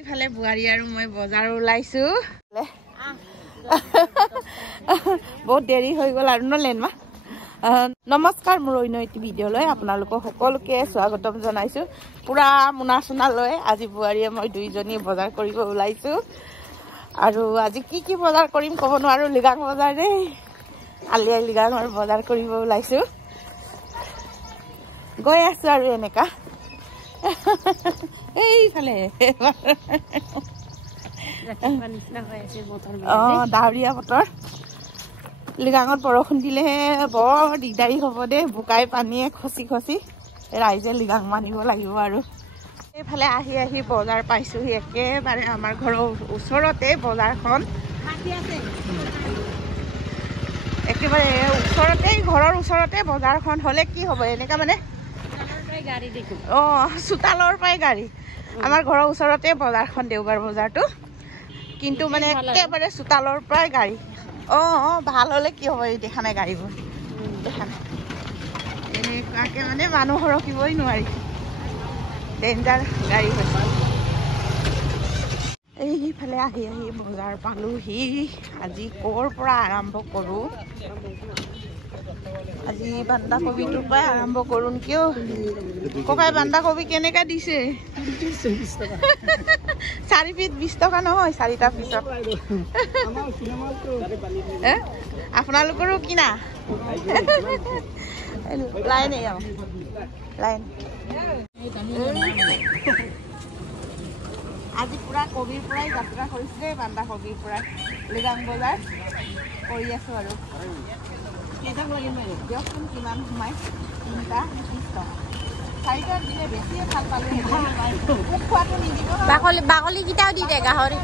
ইফালে বুৱাৰী আৰু মই বজাৰ ওলাইছো বহুত দেৰি হৈ গ'ল আৰু নলেন মা নমস্কাৰ মোৰ অন্য এটি ভিডিঅ'লৈ আপোনালোকক সকলোকে স্বাগতম জনাইছো পুৰা মুনা চুনা লৈ আজি বুৱাৰীয়ে মই দুইজনী বজাৰ কৰিব ওলাইছো আৰু আজি কি বজাৰ কৰিম ক'ব নোৱাৰো লিগাং বজাৰ দেই আলিয়াই লিগাঙৰ বজাৰ কৰিব ওলাইছো গৈ আছো আৰু এনেকা এইফালে ডাৱৰীয়া বতৰ লিগাঙত বৰষুণ দিলেহে বৰ দিগদাৰী হ'ব দেই বোকাই পানীয়ে খচি খচি ৰাইজে লিগাং মানিব লাগিব আৰু এইফালে আহি বজাৰ পাইছোহি একেবাৰে আমাৰ ঘৰৰ ওচৰতে বজাৰখন একেবাৰে ওচৰতেই ঘৰৰ ওচৰতে বজাৰখন হ'লে কি হ'ব এনেকা মানে চোতালৰ পৰাই গাড়ী আমাৰ ঘৰৰ ওচৰতে বজাৰখন দেওবাৰ বজাৰটো কিন্তু মানে একেবাৰে চোতালৰ পৰাই গাড়ী ভাল হ'লে কি হ'ব এই দেখা নাই গাড়ীবোৰ দেখা নাই এনেকুৱাকে মানে মানুহ ৰখিবই নোৱাৰি ডেঞ্জাৰ গাড়ী হৈছে এইফালে আহি বজাৰ পালোহি আজি ক'ৰ পৰা আৰম্ভ কৰোঁ আজি বন্ধাকবিটোৰ পৰাই আৰম্ভ কৰোঁ কিয় ককাই বন্ধাকবি কেনেকা দিছে 4 পিচ 20 টকা নহয় 4টা পিছত আপোনালোকৰো কিনা লাইন লাইন আজি পুৰা কবিৰ পৰাই যাত্ৰা কৰিছো দেই বন্ধাকবিৰ পৰাই লিগাং বজাৰ কৰি আছো আৰু দিয়কচোন কিমান সোমাই 3টা 20 টকা 4টা দিলে বেছিয়ে ভাল পালো মোক খোৱাটো নিদিব বাকলি কেইটাও দি দে গাহৰি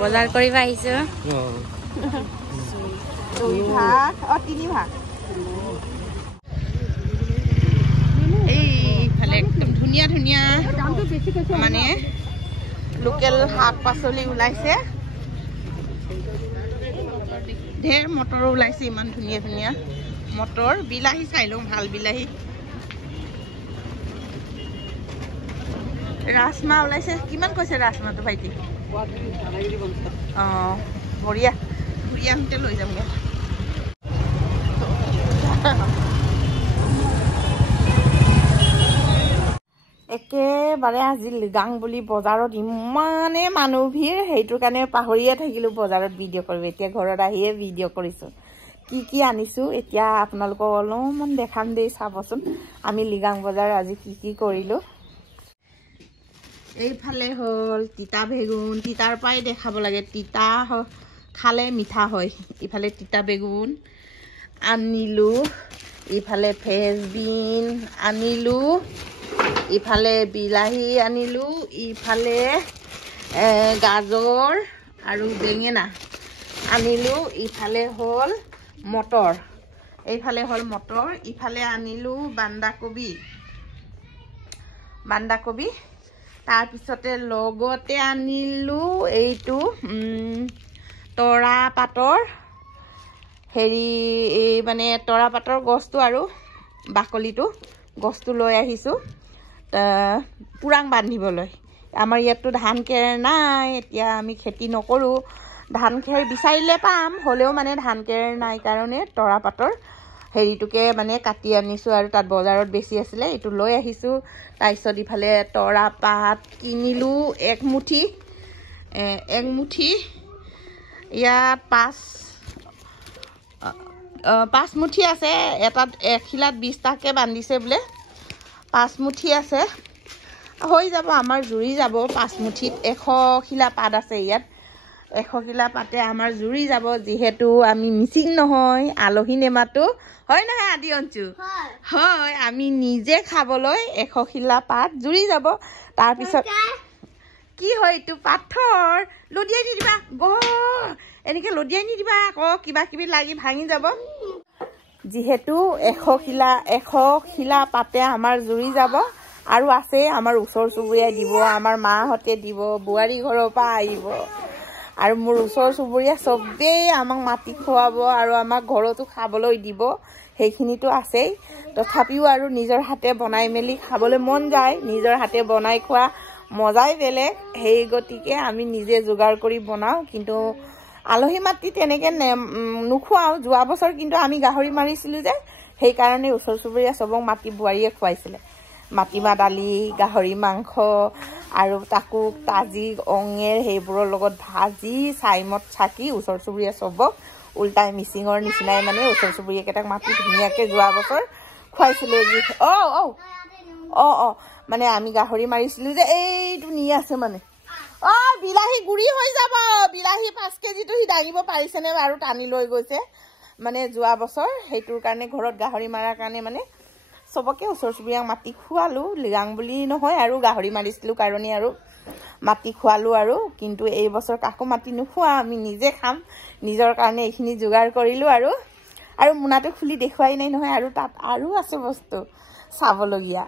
বজাৰ কৰিব আহিছো 2 ভাগ 3 ভাগ এইফালে একদম ধুনীয়া ধুনীয়া মানে লোকেল শাক পাচলি ওলাইছে ঢেৰ মটৰো ওলাইছে ইমান ধুনীয়া ধুনীয়া মটৰ বিলাহী চাই লওঁ ভাল বিলাহী ৰাজমাহ ওলাইছে কিমান কৈছে ৰাজমাহটো ভাইটি বঢ়িয়া ঘূৰি আহোঁতে লৈ যামগৈ একেবাৰে আজি লিগাং বুলি বজাৰত ইমানে মানুহ ভিৰ সেইটোৰ কাৰণে পাহৰিয়ে থাকিলো বজাৰত ভিডিঅ' কৰিব এতিয়া ঘৰত আহিয়ে ভিডিঅ' কৰিছো কি আনিছো এতিয়া আপোনালোকক অলপমান দেখাম দেই চাবচোন আমি লিগাং বজাৰ আজি কি কৰিলো এইফালে হ'ল তিতা বেগুন তিতাৰ পৰাই দেখাব লাগে তিতা খালে মিঠা হয় ইফালে তিতা বেগুন আনিলো ইফালে ফ্ৰেঞ্চবিন আনিলো ইফালে বিলাহী আনিলো ইফালে গাজৰ আৰু বেঙেনা আনিলো ইফালে হ'ল মটৰ এইফালে হ'ল মটৰ ইফালে আনিলো বান্ধাকবি তাৰপিছতে লগতে আনিলো এইটো তৰা পাতৰ হেৰি এই মানে তৰা পাতৰ গছটো আৰু বাকলিটো গছটো লৈ আহিছো পুৰাং বান্ধিবলৈ আমাৰ ইয়াততো ধান খেৰ নাই এতিয়া আমি খেতি নকৰোঁ ধান খেৰ বিচাৰিলে পাম হ'লেও মানে ধান খেৰ নাই কাৰণে তৰা পাতৰ হেৰিটোকে মানে কাটি আনিছোঁ আৰু তাত বজাৰত বেছি আছিলে এইটো লৈ আহিছোঁ তাৰপিছত ইফালে তৰা পাত কিনিলোঁ এক মুঠি ইয়াত 5 মুঠি আছে এটাত 1 খিলাত 20 টাকে বান্ধিছে বোলে 5 মুঠি আছে হৈ যাব আমাৰ জুৰি যাব 5 মুঠিত 100 খিলা পাত আছে ইয়াত 100 খিলা পাতে আমাৰ জুৰি যাব যিহেতু আমি মিচিং নহয় আলহী নেমাতো হয় নহয় আদি অঞ্চু হয় আমি নিজে খাবলৈ 100 খিলা পাত জুৰি যাব তাৰপিছত কি হয় এইটো পাথৰ লদিয়াই নিদিবা এনেকৈ লদিয়াই নিদিবা আকৌ কিবা কিবি লাগি ভাঙি যাব যিহেতু 100 খিলা পাতে আমাৰ জুৰি যাব আৰু আছে আমাৰ ওচৰ চুবুৰীয়াই দিব আমাৰ মাহঁতে দিব বুৱাৰী ঘৰৰ পৰা আহিব আৰু মোৰ ওচৰ চুবুৰীয়া চবেই আমাক মাটি খুৱাব আৰু আমাক ঘৰতো খাবলৈ দিব সেইখিনিতো আছেই তথাপিও আৰু নিজৰ হাতে বনাই মেলি খাবলৈ মন যায় নিজৰ হাতে বনাই খোৱা মজাই বেলেগ সেই গতিকে আমি নিজে যোগাৰ কৰি বনাও কিন্তু আলহী মাটি তেনেকৈ নোখোৱাওঁ যোৱা বছৰ কিন্তু আমি গাহৰি মাৰিছিলোঁ যে সেইকাৰণে ওচৰ চুবুৰীয়া চবক মাটি বোৱাৰীয়ে খুৱাইছিলে মাটিমাহ দালি গাহৰি মাংস আৰু তাকো কাজি অঙেৰ সেইবোৰৰ লগত ভাজি চাইমত চাকি ওচৰ চুবুৰীয়া চবক উল্টাই মিচিঙৰ নিচিনাই মানে ওচৰ চুবুৰীয়াকেইটাক মাটি ধুনীয়াকৈ যোৱা বছৰ খুৱাইছিলোঁ মানে আমি গাহৰি মাৰিছিলোঁ যে এইটো নি আছে মানে বিলাহী গুৰি হৈ যাব বিলাহী 5 কেজিটো সি দাঙিব পাৰিছেনে বাৰু টানি লৈ গৈছে মানে যোৱা বছৰ সেইটোৰ কাৰণে ঘৰত গাহৰি মাৰাৰ কাৰণে মানে চবকে ওচৰ চুবুৰীয়াক মাটি খুৱালোঁ লিগাং বুলি নহয় আৰু গাহৰি মাৰিছিলোঁ কাৰণে আৰু মাটি খুৱালোঁ আৰু কিন্তু এই বছৰ কাকো মাটি নোখোৱা আমি নিজে খাম নিজৰ কাৰণে এইখিনি যোগাৰ কৰিলোঁ আৰু মোনাটো খুলি দেখুৱাই নাই নহয় আৰু তাত আৰু আছে বস্তু চাবলগীয়া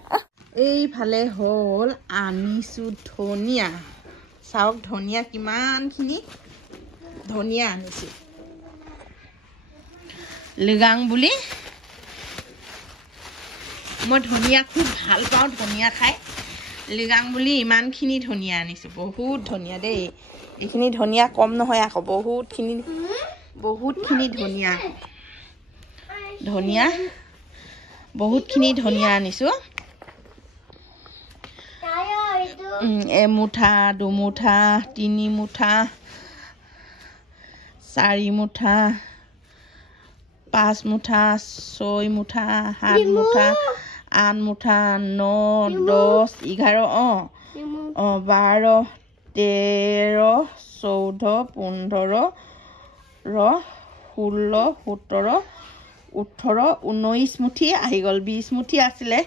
এইফালে হ'ল আনিছোঁ ধনিয়া চাওক ধনিয়া কিমানখিনি ধনিয়া আনিছোঁ লিগাং বুলি মই ধনিয়া খুব ভাল পাওঁ ধনিয়া খাই লিগাং বুলি ইমানখিনি ধনিয়া আনিছোঁ বহুত ধনিয়া দেই এইখিনি ধনিয়া কম নহয় আকৌ বহুতখিনি ধনিয়া আনিছোঁ এমুঠা দুমুঠা 3 মুঠা 4 মুঠা 5 মুঠা 6 মুঠা 7 মুঠা 8 মুঠা 9 10 11 12 13 14 15 16 17 18 19 মুঠি আহি গ'ল 20 মুঠি আছিলে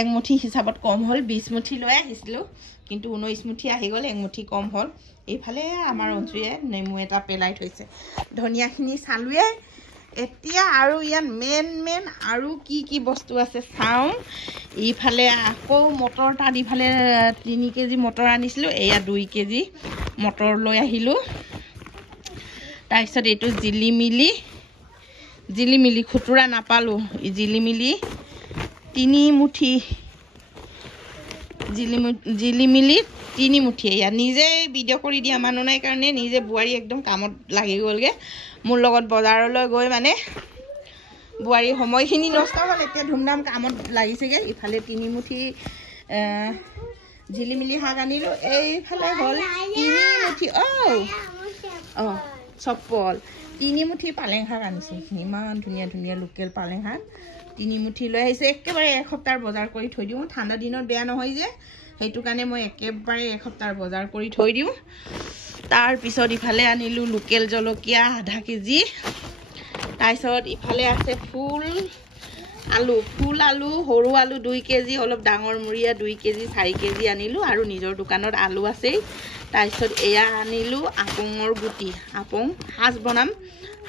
এক মুঠি হিচাপত কম হ'ল 20 মুঠি লৈ আহিছিলোঁ কিন্তু 19 মুঠি আহি গ'ল এক মুঠি কম হ'ল এইফালে আমাৰ অঞ্জুৱে নেমু এটা পেলাই থৈছে ধনিয়াখিনি চালোৱে এতিয়া আৰু ইয়াত মেইন আৰু কি বস্তু আছে চাওঁ এইফালে আকৌ মটৰ তাত ইফালে 3 কেজি মটৰ আনিছিলোঁ এয়া 2 কেজি মটৰ লৈ আহিলোঁ তাৰপিছত এইটো জিলিমিলি খুতুৰা নাপালোঁ জিলিমিলি 3 মুঠি জিলিমিলি 3 মুঠি এয়া নিজে ভিডিঅ' কৰি দিয়া মানুহ নাই কাৰণে নিজে বোৱাৰী একদম কামত লাগি গ'লগৈ মোৰ লগত বজাৰলৈ গৈ মানে বোৱাৰী সময়খিনি নষ্ট হ'ল এতিয়া ধুমধাম কামত লাগিছেগৈ ইফালে 3 মুঠি জিলিমিলি শাক আনিলোঁ এইফালে হ'ল 3 মুঠি চপল 3 মুঠি পালেং শাক আনিছোঁ এইখিনি ইমান ধুনীয়া লোকেল পালেং শাক 3 মুঠি লৈ আহিছে একেবাৰে এসপ্তাহ বজাৰ কৰি থৈ দিওঁ ঠাণ্ডা দিনত বেয়া নহয় যে সেইটো কাৰণে মই একেবাৰে এসপ্তাহ বজাৰ কৰি থৈ দিওঁ তাৰপিছত ইফালে আনিলোঁ লোকেল জলকীয়া আধা কেজি তাৰপিছত ইফালে আছে ফুল আলু সৰু আলু 2 কেজি অলপ ডাঙৰ মুৰিয়া 2 কেজি 4 কেজি আনিলোঁ আৰু নিজৰ দোকানত আলু আছেই তাৰপিছত এয়া আনিলোঁ আপঙৰ গুটি আপং সাজ বনাম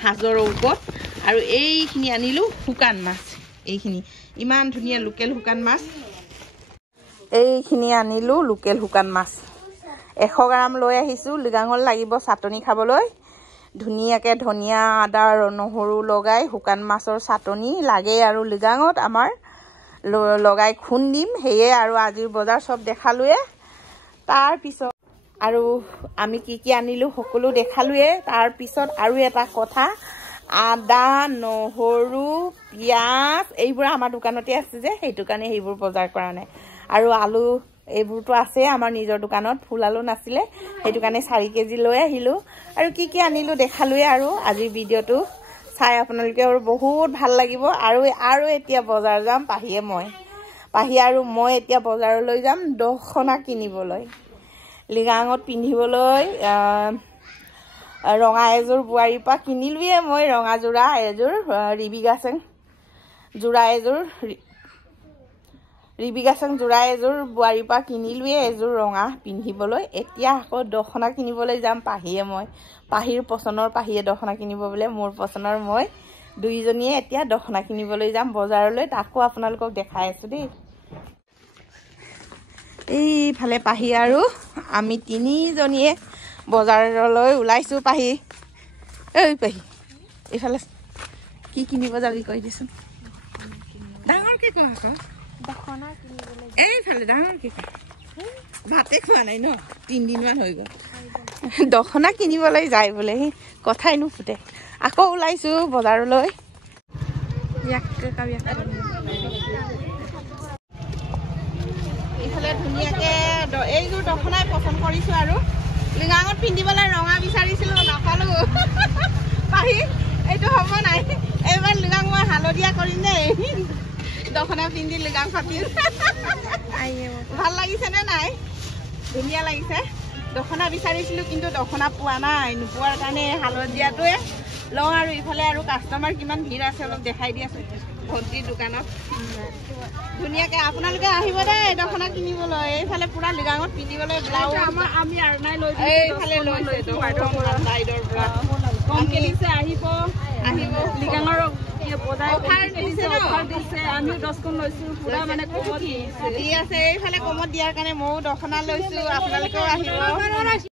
সাজৰ ওপৰত আৰু এইখিনি আনিলোঁ শুকান মাছ এইখিনি ইমান ধুনীয়া লোকেল শুকান মাছ এইখিনি আনিলোঁ লোকেল শুকান মাছ 100 গ্ৰাম লৈ আহিছোঁ লিগাঙত লাগিব চাটনি খাবলৈ ধুনীয়াকৈ ধনিয়া আদা নহৰু লগাই শুকান মাছৰ চাটনি লাগে আৰু লিগাঙত আমাৰ লগাই খুন্দিম সেয়ে আৰু আজিৰ বজাৰ চব দেখালোৱে তাৰপিছত আৰু আমি কি আনিলোঁ সকলো দেখালোৱে তাৰপিছত আৰু এটা কথা আদা নহৰু পিঁয়াজ এইবোৰ আমাৰ দোকানতে আছে যে সেইটো কাৰণে সেইবোৰ বজাৰ কৰা নাই আৰু আলু এইবোৰতো আছে আমাৰ নিজৰ দোকানত ফুল আলু নাছিলে সেইটো কাৰণে 4 কেজি লৈ আহিলোঁ আৰু কি আনিলোঁ দেখালোৱে আৰু আজিৰ ভিডিঅ'টো চাই আপোনালোকে আৰু বহুত ভাল লাগিব আৰু এতিয়া বজাৰ যাম পাহি আৰু মই এতিয়া বজাৰলৈ যাম দখনা কিনিবলৈ লিগাঙত পিন্ধিবলৈ ৰঙা এযোৰ বোৱাৰীৰ পৰা কিনিলোৱে মই ৰঙা যোৰা এযোৰ ৰিবিগাছেং যোৰা এযোৰ বোৱাৰীৰ পৰা কিনিলোৱে এযোৰ ৰঙা পিন্ধিবলৈ এতিয়া আকৌ দখনা কিনিবলৈ যাম পাহিৰ পচন্দৰ পাহিয়ে দখনা কিনিব বোলে মোৰ পচন্দৰ মই দুইজনীয়ে এতিয়া দখনা কিনিবলৈ যাম বজাৰলৈ তাকো আপোনালোকক দেখাই আছোঁ দেই এইফালে পাহি আৰু আমি 3জনীয়ে বজাৰলৈ ওলাইছোঁ পাহি ঐ পাহি এইফালে কি কিনিব যাবি কৈ দেচোন ডাঙৰকৈ কোৱা আকৌ এইফালে ডাঙৰকৈ কোৱা ভাতে খোৱা নাই ন 3 দিনমান হৈ গ'ল দখনা কিনিবলৈ যায় বোলে সি কথাই নুফুটে আকৌ ওলাইছোঁ বজাৰলৈ এইফালে ধুনীয়াকৈ এইযোৰ দখনাই পচন্দ কৰিছোঁ আৰু লিগাঙত পিন্ধিবলৈ ৰঙা বিচাৰিছিলোঁ নাপালোঁ পাহি এইটো হ'ব নাই এইবাৰ লিগাং মই হালধীয়া কৰিম দেই দখনা পিন্ধি লিগাং ফাটিল ভাল লাগিছেনে নাই ধুনীয়া লাগিছে দখনা বিচাৰিছিলোঁ কিন্তু দখনা পোৱা নাই নোপোৱাৰ কাৰণে হালধীয়াটোৱে লওঁ আৰু ইফালে আৰু কাষ্টমাৰ কিমান ভিৰ আছে অলপ দেখাই দি আছোঁ ভণ্টিৰ দোকানত ধুনীয়াকৈ আপোনালোকে আহিব দেই দখনা কিনিবলৈ এইফালে পুৰা লিগাঙত পিন্ধিবলৈ ব্লাউজ আমি আৰনাই লৈ এইফালে লৈছে চাইডৰ পৰা কমকে দিছে আহিব লিগাঙৰ অফাৰ দিছে ন আমিও 10খন লৈছোঁ পুৰা মানে কমত দি আছে এইফালে কমত দিয়াৰ কাৰণে ময়ো দখনা লৈছোঁ আপোনালোকেও আহিব